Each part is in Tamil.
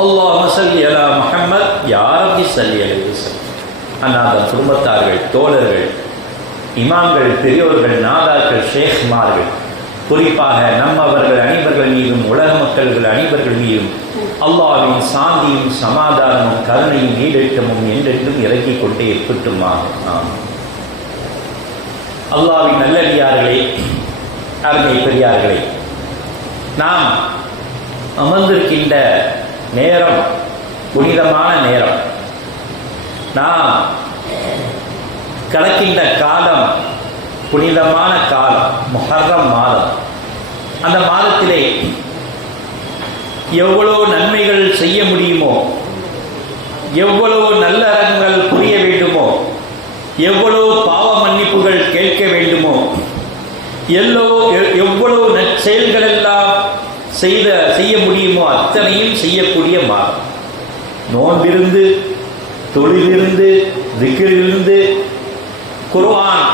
அல்லாஹும்ம ஸல்லி அலா முஹம்மத் யா ரப்பி ஸல்லி அலைஹி வஸல்லம். அன்னாத குடும்பத்தார்கள், தோழர்கள், இமாம்கள், பெரியோர்கள், நாதாக்கள், ஷேக்மார்கள், குறிப்பாக நம்மவர்கள் அனைவர்கள் மீதும் உலக மக்கள்கள் அனைவர்கள் மீதும் அல்லாஹ்வின் சாந்தியும் சமாதானமும் கருணையும் ஈடேற்றமும் என்றென்றும் இறக்கிக் கொண்டே இருக்கட்டுமாக. அல்லாஹ்வின் நல்லடியார்களே, அருமை பெரியார்களே, நாம் அமர்ந்திருக்கின்ற நேரம் புனிதமான நேரம். நாம் கடக்கின்ற காலம் புனிதமான காலம், முஹர்ரம் மாதம். அந்த மாதத்திலே எவ்வளவு நன்மைகள் செய்ய முடியுமோ, எவ்வளவு நல்லறங்கள் புரிய வேண்டுமோ, எவ்வளவு பாவ மன்னிப்புகள் கேட்க வேண்டுமோ, எவ்வளவு நற்செயல்கள் எல்லாம் செய்ய முடியுமோ அத்தனையும் செய்யக்கூடிய மாதம். நோன்பிருந்து, தொழிலிருந்து, திக்ரிலிருந்து, குர்ஆன்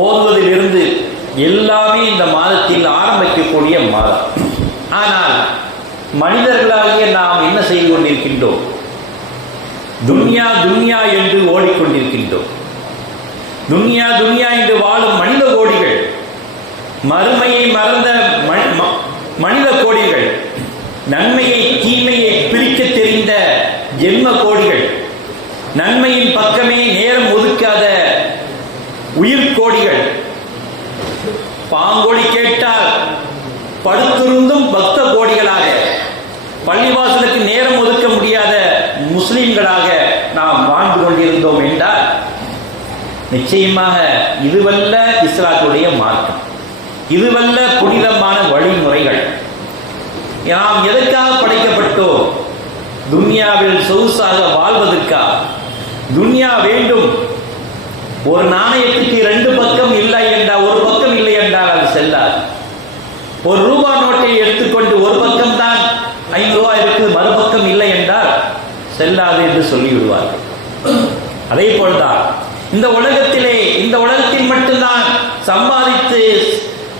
ஓதுவதிலிருந்து எல்லாமே இந்த மாதத்தில் ஆரம்பிக்கக்கூடிய மாதம். ஆனால் மனிதர்களாகிய நாம் என்ன செய்து கொண்டிருக்கின்றோம்? துன்யா துன்யா என்று ஓடிக்கொண்டிருக்கின்றோம். துன்யா துன்யா என்று வாழும் மனித கோடிகள், மறுமையை மறந்த மனித கோடிகள், நன்மையை தீமையை பிரிக்க தெரிந்த ஜென்ம கோடிகள், நன்மையின் பக்கமே நேரம் ஒதுக்காத உயிர் கோடிகள், பாங்கொலி கேட்டால் படுத்திருந்தும் பக்த கோடிகளாக, பள்ளிவாசலுக்கு நேரம் ஒதுக்க முடியாத முஸ்லிம்களாக நாம் வாழ்ந்து கொண்டிருந்தோம் என்றால் நிச்சயமாக இதுவல்ல இஸ்லாத்துடைய மார்க்கம், இதுவல்ல புனிதமான வழிமுறைகள். நாம் எதற்காக படைக்கப்பட்டோம்? துன்யாவில் சொகுசாக வாழ்வதற்கா? துன்யா வேண்டும். ஒரு நாணயத்துக்கு 2 பக்கம் இல்லை என்றால், ஒரு பக்கம் இல்லை என்றால் அது செல்லாது. ஒரு ரூபாய் நோட்டை எடுத்துக்கொண்டு ஒரு பக்கம் தான் 5 ரூபாய் இருக்கு, மறுபக்கம் இல்லை என்றால் செல்லாது என்று சொல்லிவிடுவார்கள். அதே போல்தான் இந்த உலகத்தில் மட்டும்தான் சம்பாதித்து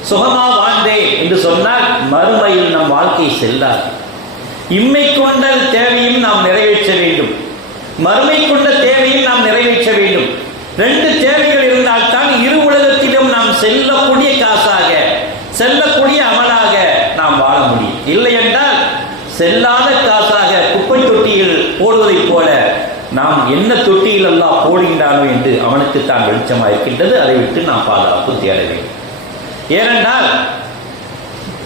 சுகமா வாழ்ந்தேன் என்று சொன்னால் மறுமையில் நம் வாழ்க்கை செல்லாது. இம்மை கொண்ட தேவையும் நாம் நிறைவேற்ற வேண்டும், மறுமை கொண்ட தேவையும் நாம் நிறைவேற்ற வேண்டும். 2 தேவைகள் இருந்தால் தான் இரு உலகத்திலும் நாம் செல்லக்கூடிய காசாக, செல்லக்கூடிய அமலாக நாம் வாழ முடியும். இல்லை என்றால் செல்லாத காசாக குப்பை தொட்டியில் போடுவதைப் போல நாம் என்ன தொட்டியில் எல்லாம் போடுகின்றானோ என்று அவனுக்கு தான் வெளிச்சமாக இருக்கின்றது. அதை விட்டு நாம் பாதுகாப்பு தேட வேண்டும். ஏனென்றால்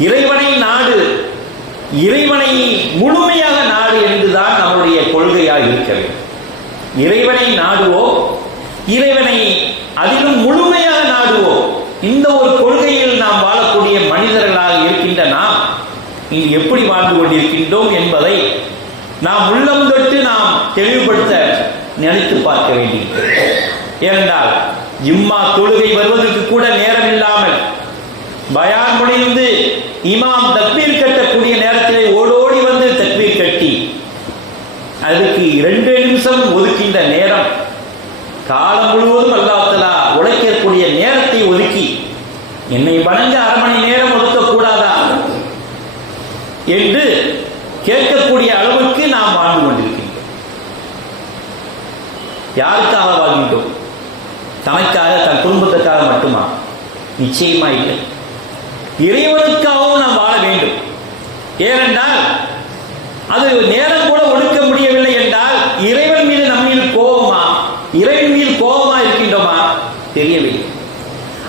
இறைவனை நாடு, இறைவனை முழுமையாக நாடு என்றுதான் நம்முடைய கொள்கையாக இருக்க வேண்டும். இறைவனை நாடுவோம், இறைவனை அதிலும் முழுமையாக நாடுவோம். இந்த ஒரு கொள்கையில் நாம் வாழக்கூடிய மனிதர்களாக இருக்கின்ற நாம் இங்கு எப்படி வாழ்ந்து கொண்டிருக்கின்றோம் என்பதை நாம் உள்ளம் தொட்டு நாம் தெளிவுபடுத்த நினைத்து பார்க்க வேண்டியிருக்கிறது. ஏனென்றால் ஜும்மா தொழுகை வருவதற்கு கூட நேரம் இல்லாமல், பயான் முடிந்து இமாம் தக்பீர் கட்டக்கூடிய நேரத்திலே ஓடோடி வந்து தக்பீர் கட்டி அதுக்கு 2 நிமிஷம் ஒதுக்கின்ற நேரம், காலம் முழுவதும் அல்லாஹ் தஆலா உழைக்கக்கூடிய நேரத்தை ஒதுக்கி என்னை வணங்க 1/2 மணி நேரம் ஒதுக்கக்கூடாதா என்று கேட்கக்கூடிய அளவுக்கு நாம் வாழ்ந்து கொண்டிருக்கின்றோம். யாருக்காக வாழ்கின்றோம்? தனக்காக, தன் குடும்பத்துக்காக மட்டுமா? நிச்சயமா இல்லை. இறைவனுக்காகவும் நாம் வாழ வேண்டும். ஏனென்றால் அது நேரம் கூட ஒடுக்க முடியவில்லை என்றால் இறைவன் மீது நம்ம மீது கோபமா, இறைவன் மீது கோபமா இருக்கின்றோமா? தெரியவில்லை.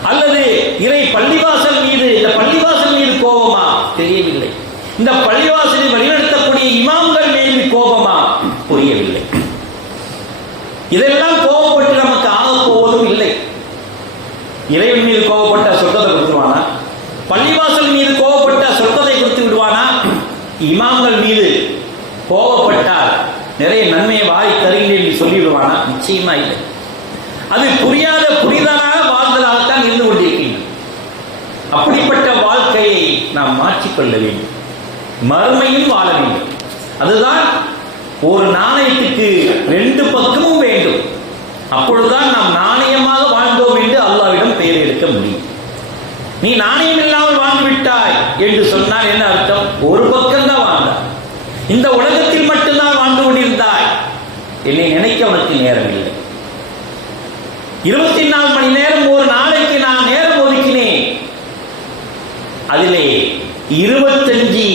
அல்லது பள்ளிவாசல் மீது, இந்த பள்ளிவாசல் மீது கோபமா? தெரியவில்லை. இந்த பள்ளிவாசலில் வழிநடத்தக்கூடிய இமாம்கள் மீது கோபமா? புரியவில்லை. இதெல்லாம் கோபப்பட்டு நமக்கு ஆக போவதும் இல்லை. இறைவன் மீது கோபப்பட்ட சொர்க்கத்தை கொடுத்துருவானா? பள்ளிவாசல் மீது கோபப்பட்ட சொர்க்கத்தை கொடுத்து விடுவானா? இமாம்கள் மீது கோபப்பட்டால் நிறைய நன்மையை வாரி தருகிறேன் சொல்லிவிடுவானா? நிச்சயமா இல்லை. அது புரியாத புரிதலாக வாழ்ந்ததாகத்தான் இருந்து கொண்டிருக்கின்றன. அப்படிப்பட்ட வாழ்க்கையை நாம் மாற்றிக்கொள்ள வேண்டும். மறுமையும் வாழ வேண்டும். அதுதான் ஒரு நாணயத்துக்கு 2 பக்கமும் வேண்டும். அப்பொழுதுதான் நாம் நாணயமாக வாழ்ந்தோம் என்று அல்லாஹ்விடம் பெயர் எடுக்க முடியும். நீ நாணயம் இல்லாமல் வாழ்ந்து விட்டாய் என்று சொன்னால் என்ன அர்த்தம்? ஒரு பக்கம் தான் வாழ்ந்தார். இந்த உலகத்தில் மட்டும்தான் வாழ்ந்து கொண்டிருந்தாய். என்னை நினைக்க உனக்கு நேரம் இல்லை. 24 மணி நேரம் ஒரு நாளைக்கு நான் நேரம் ஒதுக்கினேன். அதிலே 25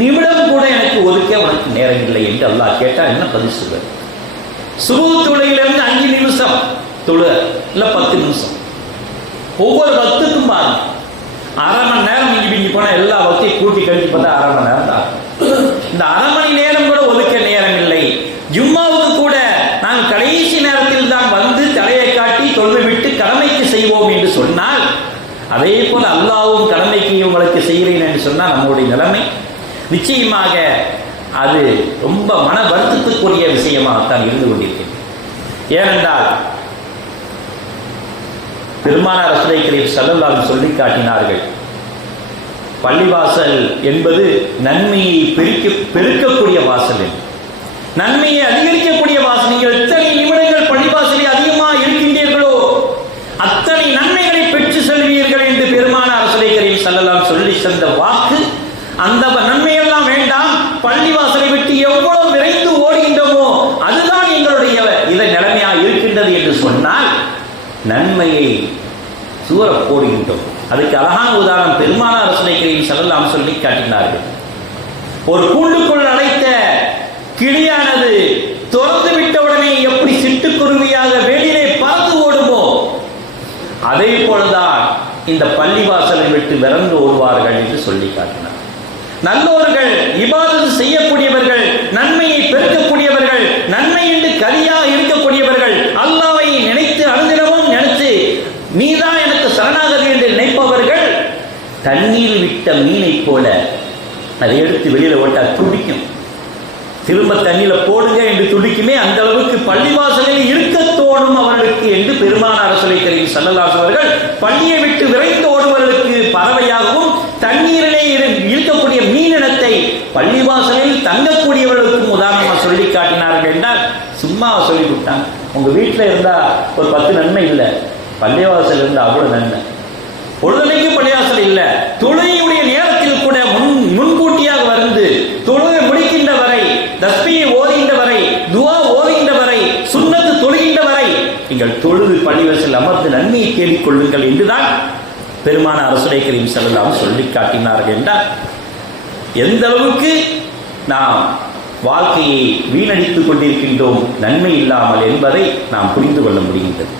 நிமிடம் கூட எனக்கு ஒதுக்க உனக்கு நேரம் இல்லை என்று அல்லாஹ் கேட்டா என்ன பதில் சொல்வது? சுபஹ் தொழுகையிலிருந்து 5 நிமிஷம் தொழு இல்ல 10 நிமிஷம். ஒவ்வொரு வக்துக்கும் பாருங்க, அரை மணி நேரம் மிஞ்சி போனா எல்லா வக்தையும் கூட்டி கழிச்சு பார்த்தா அரை மணி நேரம் தான். இந்த அரை மணி நேரம் கூட ஒதுக்க நேரம் இல்லை. ஜும்மாவுக்கு கூட நான் கடைசி நேரத்தில் தான் வந்து தலையை காட்டி தொழுது விட்டு கடமைக்கு செய்வோம் என்று சொன்னால், அதே போல அல்லாஹ்வும் கடமைக்கு உங்களுக்கு செய்கிறேன் என்று சொன்னால் நம்முடைய நிலைமை நிச்சயமாக அது ரொம்ப மன வருத்தத்துக்குரிய விஷயமாகத்தான் இருந்து கொண்டிருக்கிறது. ஏனென்றால் பெருமானார் ரசூலுல்லாஹி ஸல்லல்லாஹு அலைஹி வஸல்லம் சொல்லி காட்டினார்கள், பள்ளிவாசல் என்பது நன்மையை பெருக்கக்கூடிய வாசல், நன்மையை அதிகரிக்கக்கூடிய வாசல். நீங்கள் எத்தனை நிமிடங்கள் பள்ளிவாசலில் அதிகமாக இருக்கின்றீர்களோ அத்தனை நன்மைகளை பெற்று செல்வீர்கள் என்று பெருமானார் ரசூலுல்லாஹி ஸல்லல்லாஹு அலைஹி வஸல்லம் சொல்லி சென்ற வாக்கு. அந்த நன்மையெல்லாம் வேண்டாம், பள்ளிவாசலை விட்டு எவ்வளவு விரைந்து ஓடுகின்றோமோ அதுதான் எங்களுடைய இதை நிலைமையாக இருக்கின்றது என்று சொன்னால் நன்மையை சூற போடுகின்றோம். அதுக்கு அழகான உதாரணம் பெருமானார் ரசூலுல்லாஹி ஸல்லல்லாஹு அலைஹி வஸல்லம் சொல்லி காட்டினார்கள். ஒரு கூண்டுக்குள் அடைத்த கிளியானது திறந்து விட்டவுடனே எப்படி சிட்டுக்குருவியாக வெளியிலே பறந்து ஓடுமோ அதே போலதான் இந்த பள்ளிவாசலை விட்டு விரண்டு ஓடுவார்கள் என்று சொல்லி காட்டினார். நல்லோர்கள், இபாதத் செய்யக்கூடியவர்கள், நன்மையை பெருக்கக்கூடியவர்கள், நன்மை என்று கலியாக இருக்கக்கூடியவர்கள், அல்லாஹ்வை நினைத்து அனுதினமும் நினைத்து நீதான் எனக்கு சரணாகதி என்று நினைப்பவர்கள் தண்ணீர் விட்ட மீனை போல அதை எடுத்து வெளியில ஓட்டா துடிக்கும். திரும்ப தண்ணீர போடுங்க என்று துடிக்குமே, அந்த அளவுக்கு பள்ளிவாசலில் இருக்க தோணும் அவர்களுக்கு என்று பெருமானார் ரசூலுல்லாஹி ஸல்லல்லாஹு அலைஹி வஸல்லம் அவர்கள் பள்ளியை விட்டு விரைந்து ஓடுவதற்கு பறவையாகவும் தண்ணீரிலே இருக்கக்கூடிய மீனினத்தை பள்ளிவாசலில் தங்கக்கூடியவர்களுக்கும் உதாரணமாக சொல்லி காட்டினார்கள் என்றால் சும்மா சொல்லி கொடுத்தாங்க. உங்க வீட்டில் இருந்தா ஒரு 10 நன்மை இல்லை, பள்ளிவாசல் இருந்தா அவ்வளவு நன்மை. பொழுதுனைக்கு பள்ளிவாசல் இல்லை, தொழுகையுடைய நேரத்தில் கூட முன்கூட்டியாக வந்து தொழுகை முடிக்கின்ற வரை, தஸ்பீஹை ஓதுகின்ற வரை, துஆ ஓதுகின்ற வரை, சுன்னத்து தொழுகின்ற வரை நீங்கள் தொழுது பள்ளிவாசல் அமர்ந்து நன்மையை தேடிக் கொள்ளுங்கள் என்றுதான் பெருமானார் ரசூலுல்லாஹி ஸல்லல்லாஹு அலைஹி வஸல்லம் சொல்லி காட்டினார்கள் என்றால் எந்த அளவுக்கு நாம் வாழ்க்கையை வீணடித்துக் கொண்டிருக்கின்றோம் நன்மை இல்லாமல் என்பதை நாம் புரிந்து கொள்ள முடிகின்றது.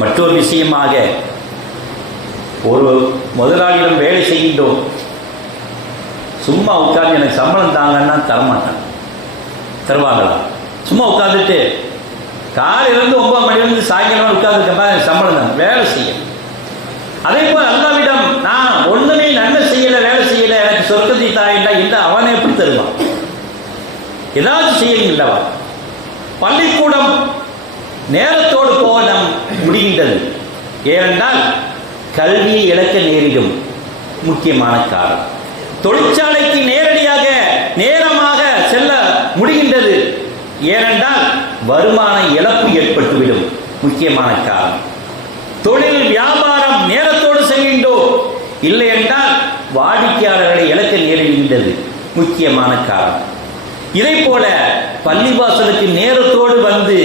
மற்றொரு விஷயமாக, ஒரு முதலாளியிடம் வேலை செய்கின்றோம், சும்மா உட்கார்ந்து எனக்கு சம்பளம் தாங்கன்னா தரமாட்டான். தருவாங்களா? சும்மா உட்காந்துட்டு காலையிலிருந்து 9 மணிலிருந்து சாயங்காலம் உட்கார்ந்து சம்பளம் தான், வேலை செய்ய. அதே போல் அல்லாஹ்விடம் நான் ஒண்ணுமே நன்மை செய்யல, வேலை செய்யல, எனக்கு சொர்க்கத்தை தாயின்றா இந்த அவனை எப்படி தருவான்? ஏதாச்சும் செய்யலவா? பள்ளிக்கூடம் நேரத்தோடு போக நம் முடிகின்றது. ஏனென்றால் கல்வியை இழக்க நேரிடும் முக்கியமான காரணம். தொழிற்சாலைக்கு நேரமாக செல்ல முடிகின்றது. ஏனென்றால் வருமான இழப்பு ஏற்பட்டுவிடும், முக்கியமான காரணம். தொழில் வியாபாரம் நேரத்தோடு செய்கின்றோம், இல்லை என்றால் வாடிக்கையாளர்களை இழக்க நேரிடுகின்றது, முக்கியமான காரணம். இதை போல பள்ளிவாசலுக்கு நேரத்தோடு வந்து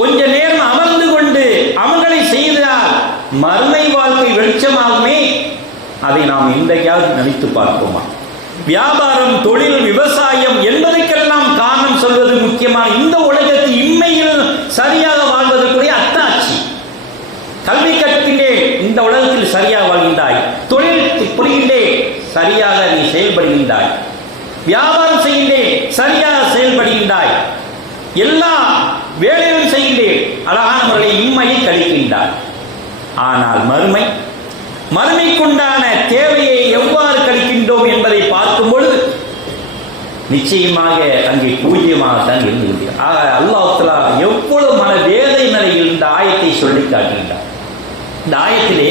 கொஞ்ச நேரம் அமர்ந்து கொண்டு அமல்களை செய்தால் மறுமை வாழ்க்கை வெளிச்சமாகுமே. அதை நாம் இன்றைக்காவது நினைத்து பார்ப்போமா? வியாபாரம், தொழில், விவசாயம் என்பதற்கெல்லாம் காரணம் சொல்வது முக்கியமான இந்த உலகத்தில் இம்மையில் சரியாக வாழ்வதற்குரிய அத்தாட்சி. கல்வி கற்கின்றேன், இந்த உலகத்தில் சரியாக வாழ்கின்றாய். தொழில் புரிகின்றேன், சரியாக நீ செயல்படுகின்றாய். வியாபாரம் செய்கின்றேன், சரியாக செயல்படுகின்றாய். எல்லா வேலைகளும் செய்கின்றேன், அழகான முறையில் இம்மையை கழிக்கின்றாய். ஆனால் மறுமைக்குண்டான தேவையை எவ்வாறு கழிக்கின்றோம் என்பதை பார்க்கும் பொழுது நிச்சயமாக அங்கே பூஜ்யமாகத்தான் இருந்து அல்லாஹ் தஆலா எவ்வளவு மன வேதனை நிலையில் இந்த ஆயத்தை சொல்லி காட்டுகின்றார். இந்த ஆயத்திலே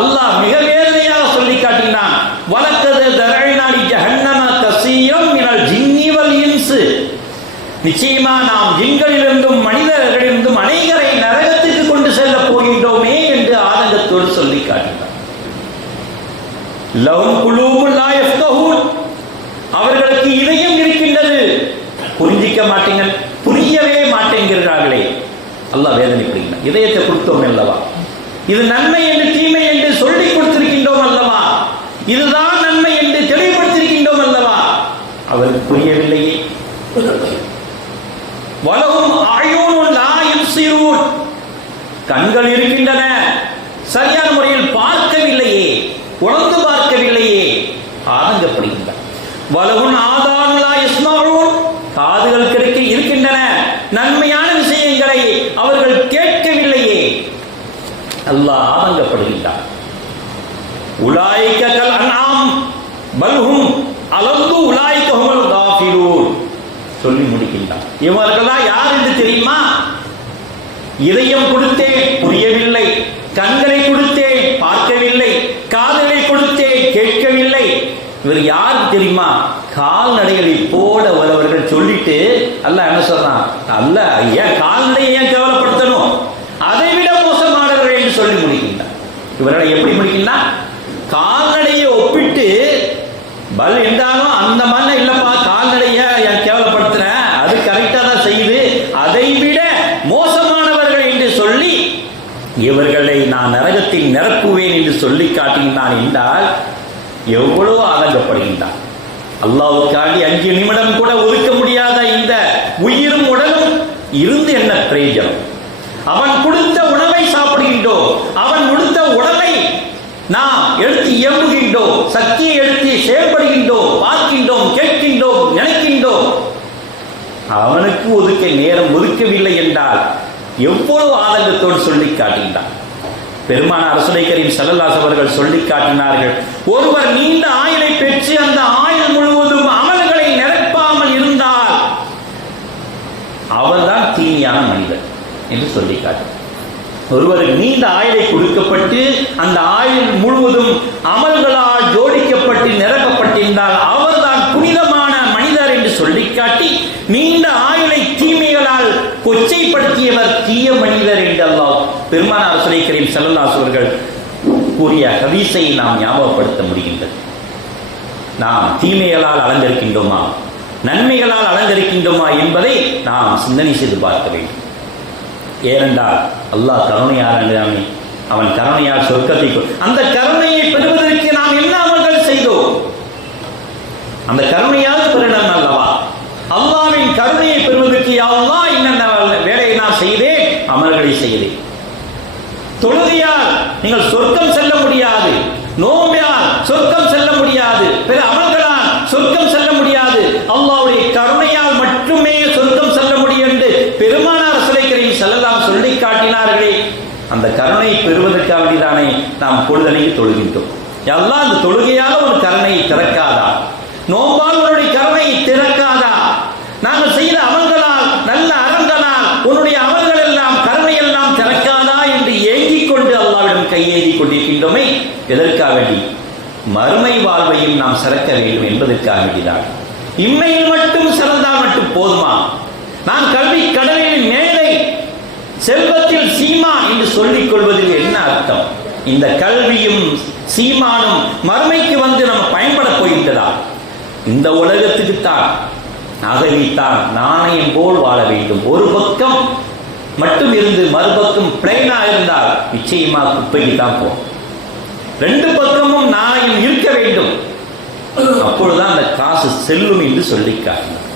அல்லாஹ் மிக வேதனையாக சொல்லி காட்டினான். வலக்கது தரஐனா லி ஜஹன்னம கஸீரம் மினல் ஜின்னி வல் இன்ஸ். நிச்சயமா நாம் ஜின்களிலிருந்தும் மனிதர்களிலிருந்தும் அனைவரை நரகத்திற்கு கொண்டு செல்ல போகின்றோமே என்று ஆதங்கத்தோடு சொல்லி காட்டினார். லஹும் குலூபுன் லா யஃப்கஹூன். அவர்களுக்கு இதயம் இருக்கின்றது, புரிஞ்சிக்க மாட்டேங்க, புரியவே மாட்டேங்கிறார்களே. அல்லாஹ் வேதனைப்படுகிறான். இதயத்தை கொடுத்தோம் அல்லவா, இது நன்மை என்று தீமை என்று சொல்லிக் கொடுத்திருக்கின்றோம் அல்லவா, இதுதான் நன்மை என்று தெளிவுபடுத்திருக்கின்றோம் அல்லவா, அவருக்கு புரியவில்லையே. வலஹும் அயூனுன் லா யுப்சிரூன், கண்கள் இருக்கின்றன, சரியான முறையில் பார்க்கவில்லையே, உணர்ந்து பார்க்கவில்லையே, ஆதங்கப்படுகின்றன. வலஹும் ஆதானுன் லா யஸ்மஊன், காதுகள் இருக்கின்றன, நன்மையான விஷயங்களை அவர்கள் கேட்கவில்லையே, அல்லாஹ் ஆதங்கப்படுகின்றார். உலாயிக கல் அன்ஆம் பல்ஹும் அலந்து உலாயிக ஹுமுல் காஃபிலூன் சொல்லி முடிக்கின்றார். இவர்கள்லாம் யார் என்று தெரியுமா? இதயம் கொடுத்தேன் புரியவில்லை, கண்களை கொடுத்தேன் பார்க்கவில்லை, காதுகளை கொடுத்தேன் கேட்கவில்லை. இவர் யார் தெரியுமா? கால்நடைகளை போட வருவர்கள் சொல்லிட்டு அல்லாஹ் என்ன சொல்றான்? அல்லாஹ் ஏன் கால்நடையை ஏன் கேவலப்படுத்தணும், அதை விட மோசமானவர்கள் என்று சொல்லி முடிக்கின்றார். இவர்களை எப்படி முடிக்கின்றார்? கால்நடையை ஒப்பிட்டு பல் என்றாலும் அந்த மண்ணை இல்லப்பா, கால்நடைய என் கேவலப்படுத்துற, அது கரெக்டா தான் செய்யுது, அதை விட மோசமானவர்கள் என்று சொல்லி இவர்களை நான் நரகத்தில் நிரப்புவேன் என்று சொல்லி காட்டுகின்றான் என்றால் எவ்வளவு ஆதங்கப்படுகின்றான். அல்லாஹ்வுக்காண்டி 5 நிமிடம் கூட ஒதுக்க முடியாத இந்த உயிரும் உடலும் இருந்து என்ன பிரயோஜனம்? அவன் கொடுத்த உணவை சாப்பிடுகின்றோம், அவன் கொடுத்த உடலை நாம் எடுத்து இயம்புகின்றோம், சக்தியை எடுத்து செயல்படுகின்றோம், பார்க்கின்றோம், கேட்கின்றோம், நினைக்கின்றோம். அவனுக்கு ஒதுக்க நேரம் ஒதுக்கவில்லை என்றால் எவ்வளவு ஆதங்கத்தோடு சொல்லி காட்டுகின்றான். பெருமானார் ரசூலை கரீம் ஸல்லல்லாஹு அலைஹி அவர்கள் சொல்லி காட்டினார்கள், ஒருவர் நீண்ட ஆயுளை பெற்று அந்த ஆயுள் முழுவதும் அமல்களை நிரப்பாமல் இருந்தால் அவர்தான் தீமையான மனிதர் என்று சொல்லி காட்டினார். ஒருவருக்கு நீண்ட ஆயுளை கொடுக்கப்பட்டு அந்த ஆயுள் முழுவதும் அமல்களால் ஜோடிக்கப்பட்டு நிரப்பப்பட்டிருந்தால் அவர்தான் புனிதமான மனிதர் என்று சொல்லிக்காட்டி, நீண்ட ஆயுளை தீமைகளால் கொச்சைப்படுத்தியவர் தீய மனிதர் என்று அல்லாஹ் பெருமானார் ரசூலை கரீம் ஸல்லல்லாஹு அலைஹி அவர்கள் கூறிய ஹதீஸை நாம் ஞாபகப்படுத்த முடிகின்றது. நாம் தீமைகளால் அலங்கரிக்கின்றோமா, நன்மைகளால் அலங்கரிக்கின்றோமா என்பதை நாம் சிந்தனை செய்து பார்க்க வேண்டும். ஏனென்றால் அல்லாஹ் கருணையாளன், அவன் கருணையால் சொர்க்கத்தை, அந்த கருணையை பெறுவதற்கு நாம் என்ன அமல்கள் செய்தோம்? அந்த கருணையால் பெறணும் அல்லவா? அல்லாஹ்வின் கருணையை பெறுவதற்கு யா அல்லாஹ் என்னென்ன வேலையை நான் செய்தேன், அமல்களை செய்தேன். தொழுகையால் நீங்கள் சொர்க்கம் செல்ல முடியாது, நோம்பியால் சொர்க்கம் செல்ல முடியாது, பிற அமல்களால் சொர்க்கம் செல்ல முடியாது, அல்லாஹ்வுடைய கருணையால் மட்டுமே சொர்க்கம் செல்ல முடியும் என்று பெருமானார் ரசூலை கரீம் ஸல்லல்லாஹு சொல்லி காட்டினார்களே. அந்த கருணை பெறுவதற்காகதானே நாம் பொழுதனைக்கு தொழுகின்றோம். அல்லாஹ் அந்த தொழுகையால் ஒரு கருணையை திறக்காதா? நோம்பால் உன்னுடைய கருணையை திறக்காதா? நாங்கள் செய்த அமல்களால், நல்ல அறங்களால் உன்னுடைய அமல்கள் எல்லாம், கருணை எல்லாம் திறக்காதா என்று ஏங்கிக் கொண்டு அல்லாஹ்விடம் கையேந்தி கொண்டிருக்கின்றோமே. எதற்காக வேண்டி? மறுமை வாழ்வையும் நாம் சிறக்க வேண்டும் என்பதற்காக வேண்டிதான். இம்மையில் மட்டும் சிறந்தால் மட்டும் போதுமா? நான் கல்வி கடலில் மேலை, செல்வத்தில் சீமா என்று சொல்லிக் கொள்வதில் என்ன அர்த்தம்? இந்த கல்வியும் சீமானும் மறுமைக்கு வந்து நம்ம பயன்பட போகின்றதா? இந்த உலகத்துக்குத்தான். ஆகவேத்தான் நாணயம் போல் வாழ வேண்டும். ஒரு பக்கம் மட்டும் இருந்து மறுபக்கம் பிளைனா இருந்தால் நிச்சயமா குப்பைக்கு தான் போகும். 2 பக்கமும் நாணயம் இருக்க வேண்டும். அப்பொழுதுதான் அந்த காசு செல்லும் என்று சொல்லி காட்டினார்.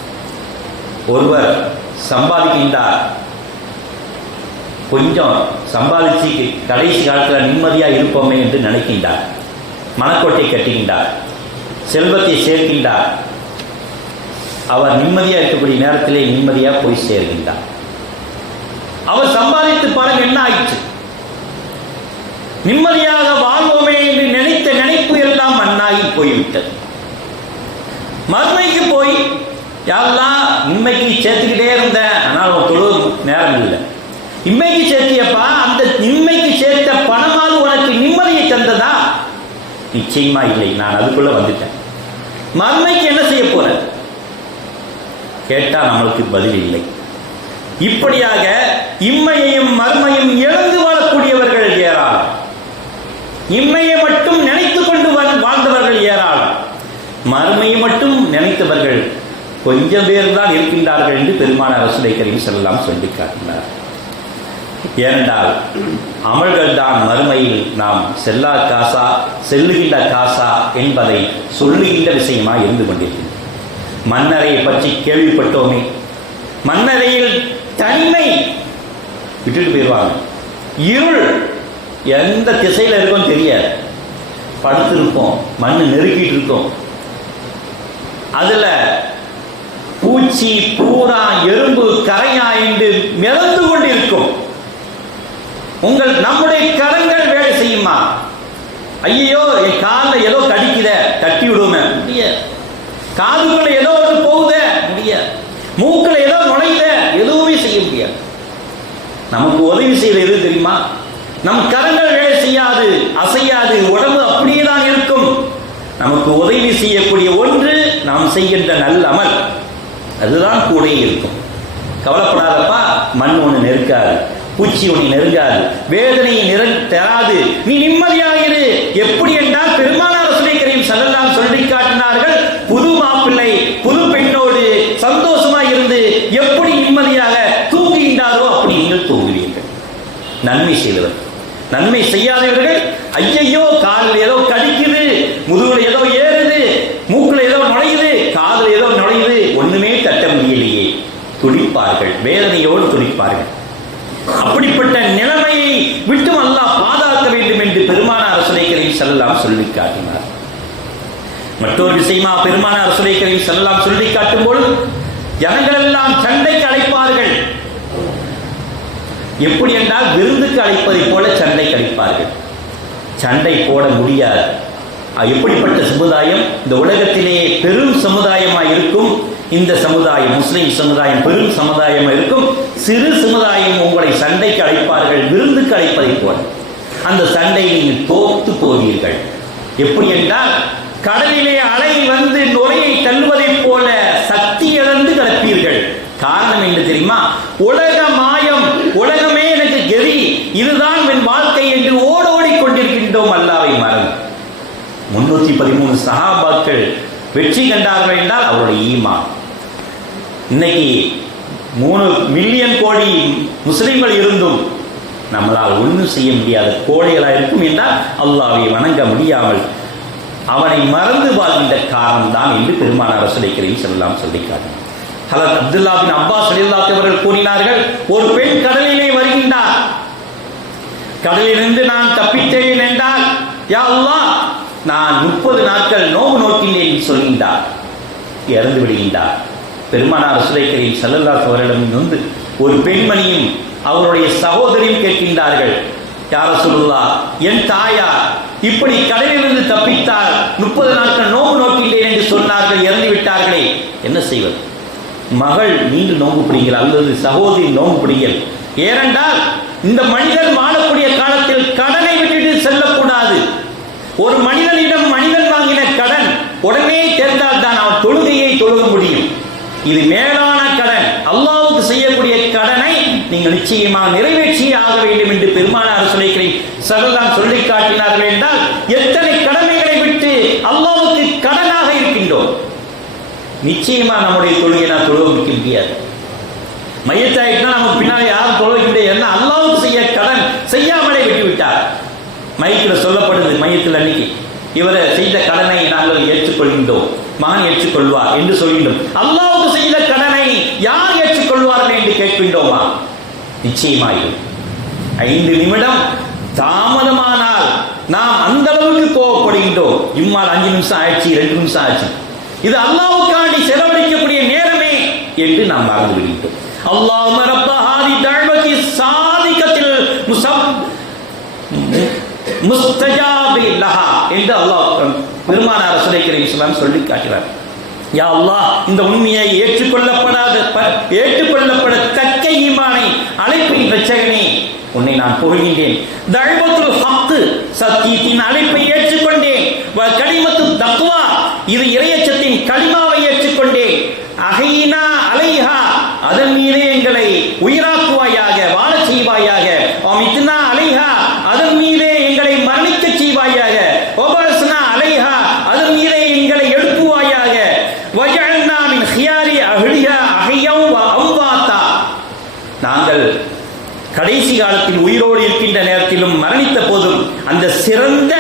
ஒருவர் சம்பாதிக்கின்றார், கொஞ்சம் சம்பாதிச்சு கடைசி காலத்தில் நிம்மதியா இருப்போமே என்று நினைக்கின்றார். மனக்கோட்டை கட்டுகின்றார், செல்வத்தை சேர்க்கின்றார். அவர் நிம்மதியா இருக்கக்கூடிய நேரத்திலே நிம்மதியா போய் சேர்கின்றார். அவர் சம்பாதித்து பலன் என்ன ஆயிற்று? நிம்மதியாக வாழ்வோமே என்று நினைத்த நினைப்பு எல்லாம் மண்ணாகி போய்விட்டது. மறுமைக்கு போய் யாரெல்லாம் இன்மைக்கு சேர்த்துக்கிட்டே இருந்த, ஆனால் தொழு நேரம் இல்லை. இன்மைக்கு சேர்த்தியப்பா, அந்த இன்மைக்கு சேர்த்த பணமாவது உனக்கு நிம்மதியை தந்ததா? நிச்சயமா இல்லை. நான் அதுக்குள்ள வந்துட்டேன். மறுமைக்கு என்ன செய்ய போற கேட்டா நம்மளுக்கு பதில் இல்லை. இப்படியாக இம்மையையும் மறுமையும் இழந்து வாழக்கூடியவர்கள் ஏராளம். இம்மையை மட்டும் நினைத்துக் கொண்டு வாழ்ந்தவர்கள் ஏராளம். மறுமையை மட்டும் நினைத்தவர்கள் கொஞ்சம் பேர் தான் இருக்கின்றார்கள் என்று பெருமானார் ரசூலுல்லாஹி கரீம் ஸல்லல்லாஹு அலைஹி வஸல்லம் சொல்லி காட்டினார். ஏனென்றால் அமல்கள் தான் மறுமையில் நாம் செல்லா காசா செல்லுகின்ற காசா என்பதை சொல்லுகின்ற விஷயமா இருந்து கொண்டிருக்கிறது. மன்னரையை பற்றி கேள்விப்பட்டோமே, மன்னரையில் தனிமை விட்டுட்டு போயிடுவாங்க. இருள் எந்த திசையில் இருக்கும் தெரியாது. படுத்திருப்போம், மண்ணு நெருக்கிட்டு இருக்கோம். அதுல பூச்சி பூரா எறும்பு கரையா என்று மிதந்து கொண்டிருக்கும். நம்முடைய கரங்கள் வேலை செய்யுமா? ஐயோ என் காலில் ஏதோ கடிக்குத, தட்டி விடுவோமே, முடியாது. காதுக்குள்ள ஏதோ ஒன்று போகுத, முடியாது. மூக்குல ஏதோ நுழையுத, எதுவுமே செய்ய முடியாது. நமக்கு உதவி செய்யறது எது தெரியுமா? நம் கரங்கள் வேலை செய்யாது, அசையாது, உடம்பு அப்படியே தான் இருக்கும். நமக்கு உதவி செய்யக்கூடிய ஒன்று நாம் செய்கின்ற நல்ல அமல், அதுதான் கூட இருக்கும். கவலைப்படாதப்பா, மண் ஒன்று நெருக்காது, பூச்சி ஒன்று நெருங்காது, வேதனையை தராது, நீ நிம்மதியாக இரு. எப்படி என்றால் பெருமானார் ரசூலுல்லாஹி கரீம் ஸல்லல்லாஹு அலைஹி வஸல்லம் சொல்லி காட்டினார்கள், புது மாப்பிள்ளை புது பெண்ணோடு சந்தோஷமா இருந்து எப்படி நிம்மதியாக தூங்குகின்றாரோ அப்படி நீங்கள் தூங்குவீர்கள். நன்மை செய்தவர். நன்மை செய்யாதவர்கள் ஐயையோ காலில் ஏதோ கடிக்குது, முதுகுல ஏதோ ஏறுது, மூக்குல ஏதோ நுழையுது, காதில் ஏதோ நுழையுது, ஒண்ணுமே தட்ட முடியலையே, துடிப்பார்கள், வேதனையோடு துடிப்பார்கள். அப்படிப்பட்ட நிலைமையை விட்டு அல்லாஹ் பாதுகாக்க வேண்டும் என்று பெருமானார் ரசூலுல்லாஹி கரீம் ஸல்லல்லாஹு அலைஹி வஸல்லம் சொல்லி காட்டினார். மற்றொரு விஷயமா பெருமானார் ரசூலுல்லாஹி கரீம் ஸல்லல்லாஹு அலைஹி வஸல்லம் சொல்லி காட்டும் பொழுது ஜனங்கள் எல்லாம் சண்டைக்கு அழைப்பார்கள். எப்படி என்றால் விருந்துக்கு அழைப்பதை போல சண்டைக்கு அழைப்பார்கள். சண்டை போட முடியாது. எப்படிப்பட்ட சமுதாயம் இந்த உலகத்திலேயே பெரும் சமுதாயமாக இருக்கும். இந்த சமுதாயம் முஸ்லிம் சமுதாயம் பெரும் சமுதாயமாக இருக்கும். சிறு சமுதாயம் உங்களை சண்டைக்கு அழைப்பார்கள், விருந்துக்கு அழைப்பதை போல. அந்த சண்டையை நீங்கள் தோத்து போவீர்கள். எப்படி என்றால் கடலிலே அலை வந்து நுரையை தள்ளுவதை போல சக்தி இழந்து கிடப்பீர்கள். காரணம் என்ன தெரியுமா? உலக மாயம், உலகமே எனக்கு கெதி, இதுதான் என் வாழ்க்கை என்று ஓடோடி கொண்டிருக்கின்றோம். அல்லாஹ்வை மறந்து 313 சஹாபாக்கள் வெற்றி கண்டார்கள் என்றால் அவருடைய ஈமான். இன்னைக்கு 3 மில்லியன் கோடி முஸ்லிம்கள் இருந்தும் நம்மளால் ஒன்றும் செய்ய முடியாத கோழைகளாக இருக்கும் என்றால் அல்லாஹ்வை வணங்க முடியாமல் அவனை மறந்து வாழ்கின்ற காரணம் தான் என்று பெருமானார் ரசூலுல்லாஹி கரீம் ஸல்லல்லாஹு அலைஹி வஸல்லம் சொல்லி காட்டினார். ஹலரத் அப்துல்லா பின் அப்பாஸ் ரலியல்லாஹு அன்ஹு அவர்கள் கூறினார்கள், ஒரு பெண் கடலிலே வருகின்றார். கடலிலிருந்து நான் தப்பித்தேன் என்றால், யா அல்லாஹ் நான் 30 நாட்கள் நோன்பு நோக்கினேன் என்று சொல்கின்றார். இறந்து விடுகின்றார். பெருமானார் ரசூலுல்லாஹி கரீம் ஸல்லல்லாஹு அலைஹி வஸல்லம் வந்து ஒரு பெண்மணியும் அவருடைய சகோதரியும் கேட்கின்றார்கள், யா ரசூலுல்லாஹ் என் தாயார் இப்படி கடலிலிருந்து தப்பித்தால் 30 நாட்கள் நோன்பு நோக்கின்றேன் என்று சொன்னார்கள், இறந்து விட்டார்களே, என்ன செய்வது? மகள் நீங்கள் நோன்பு பிடிங்கள் அல்லது சகோதரி நோன்பு பிடிங்கள். ஏனென்றால் இந்த மனிதன் வாழக்கூடிய காலத்தில் கடனை விட்டுட்டு செல்லக்கூடாது. ஒரு மனிதனிடம் மனிதன் வாங்கின கடன் உடனே தெரிந்தால் தான் அவன் தொழுகையை தொழுக முடியும். இது மேலான கடன். அல்லாஹ்வுக்கு செய்யக்கூடிய கடனை நீங்கள் நிச்சயமாக நிறைவேற்றியே ஆக வேண்டும் என்று பெருமானார் ரசூலுல்லாஹி ஸல்லல்லாஹு அலைஹி வஸல்லம் சொல்லி காட்டினார்கள் என்றால் எத்தனை கடமைகளை விட்டு அல்லாஹ்வுக்கு கடனாக இருக்கின்றோம். நிச்சயமா நம்முடைய தொழுகை நான் தொழுக முடியாது. மையத்தாயிட்டா நமக்கு பின்னாடி யாரும் தொழுகின்றே என்ன அல்லாஹ்வுக்கு செய்ய கடன் செய்யாமலே விட்டு விட்டார். மையத்தில் சொல்லப்படுது, மையத்தில் அன்னைக்கு இவரை செய்த கடனை நாங்கள் ஏற்றுக்கொள்கின்றோம், மகன் ஏற்றுக்கொள்வார் என்று சொல்கின்றோம். அல்லாஹ்வுக்கு செய்த கடனை யார் ஏற்றுக்கொள்வார்கள் என்று கேட்கின்றோமா? நிச்சயமாக 5 நிமிடம் தாமதமானால் நாம் அந்த அளவுக்கு கோவப்படுகின்றோம். இம்மால் 5 நிமிஷம் ஆயிடுச்சு, 2 நிமிஷம் ஆச்சு, இது அல்லாஹ்வுக்காண்டி செலவழிக்கக்கூடிய நேரமே என்று நாம் மறந்து விடுகின்றோம். அல்லாஹும்ம ரப்ப ஹாதி தஅவதி சாதிகத்தில் முஸ்தஜாபி லஹா என்று அல்லாஹ் பெருமானார் ரசூலுல்லாஹி கரீம் ஸல்லல்லாஹு அலைஹி வஸல்லம் சொல்லி காட்டுகிறார். யா அல்லாஹ் இந்த உண்மையை ஏற்றுக்கொள்ளப்படத்தக்க ஈமானை அழைப்பின் இரட்சகனே உன்னை நான் புகழ்கின்றேன். தஅவத்துல் ஹக் சத்தியத்தின் அழைப்பை ஏற்றுக்கொண்டேன். வ கலிமத்து தக்வா இது இறையச்சத்தின் கலிமாவை ஏற்றுக்கொண்டேன். அஹீனா அலைஹா அதன் மீது எங்களை உயிராக்குவாயாக, வாழ செய்வாயாக. அமித்னா அலைஹா அதன் மீது எங்களை மரணிக்க செய்வாயாக. ஒபஸ்னா அலைஹா அதன் மீது எங்களை எழுப்புவாயாக. வஜஅல்னா மின் ஹியாரி கடைசி காலத்தில் உயிரோடு இருக்கின்ற நேரத்திலும் மரணித்த போதும் அந்த சிறந்த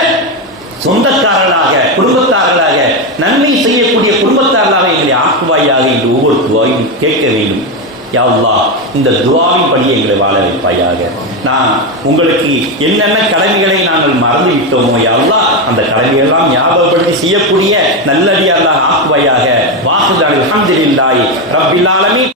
சொந்தக்காரர்களாக, குடும்பத்தார்களாக, நன்மை செய்யக்கூடிய குடும்பத்தார்களாக எங்களை ஆக்குவாயாக என்று ஒவ்வொரு துவாயும் கேட்க வேண்டும். யா அல்லாஹ், இந்த துவாவின் படி எங்களை வாழ வைப்பாயாக. நான் உங்களுக்கு என்னென்ன கடமைகளை நாங்கள் மறந்து விட்டோமோ யா அல்லாஹ், அந்த கடமையெல்லாம் ஞாபகப்படுத்தி செய்யக்கூடிய நல்லடியார்களாக ஆக்குவாயாக. வாஹித் அல்ஹம்துலில்லாஹி ரப்பில் ஆலமீன்.